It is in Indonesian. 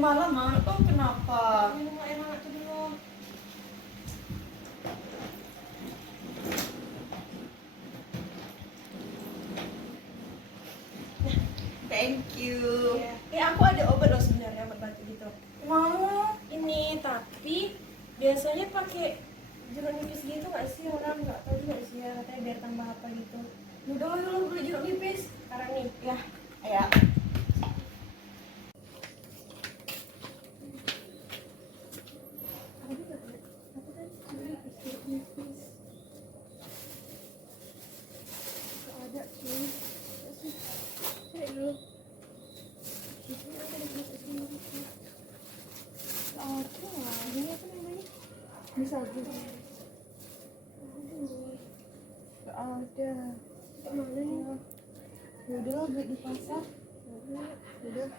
malam, Ma. Tuh kenapa? Minum air hangat tuh dulu. Thank you. Iya. Aku ada obat loh sebenarnya, obat batuk gitu. Mau? Ini tapi biasanya pakai jeruk nipis gitu nggak sih, orang nggak tahu juga sih ya, katanya biar tambah apa gitu. Udah lu beli jeruk nipis sekarang nih ya. Ya. Ada cuy. Cari dulu. Ini ada di buku sini. Ini apa namanya? Bisa juga. Gak ada. Mana nih? Udah beli di pasar. Udah.